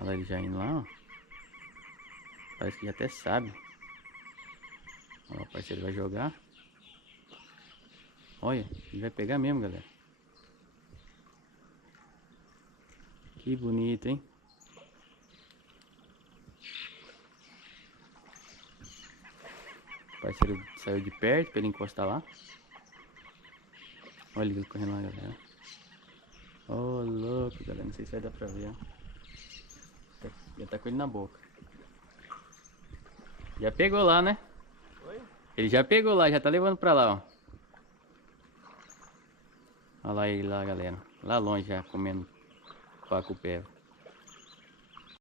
Olha lá ele já indo lá, ó. Parece que já até sabe. Ó, o parceiro vai jogar. Olha, ele vai pegar mesmo, galera. Que bonito, hein? O parceiro saiu de perto pra ele encostar lá. Olha ele correndo lá, galera. Oh, louco, galera. Não sei se vai dar pra ver, ó. Já tá com ele na boca. Já pegou lá, né? Oi? Ele já pegou lá, já tá levando pra lá, ó. Olha lá ele lá, galera. Lá longe já comendo paco-pé.